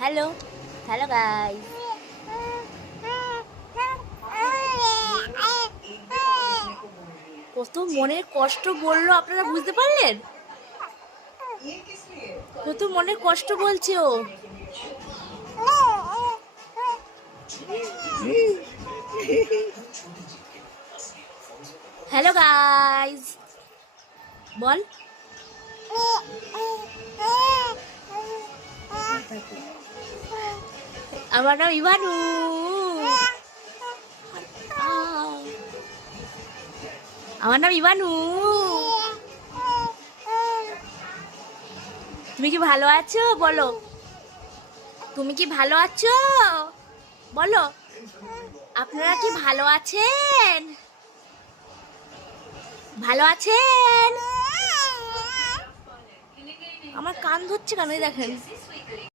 Hello hello guys, কত মনের কষ্ট বললো আপনারা বুঝতে পারলেন? কত মনের কষ্ট বলছে ও। হ্যালো গাইস, বল। আমার নাম ইভানু। আমার নাম ইভানু। তুমি কি ভালো আছো বলো? তুমি কি ভালো আছো বলো? আপনারা কি ভালো আছেন? ভালো আছেন? আমার কান ধরছে কেন দেখেন।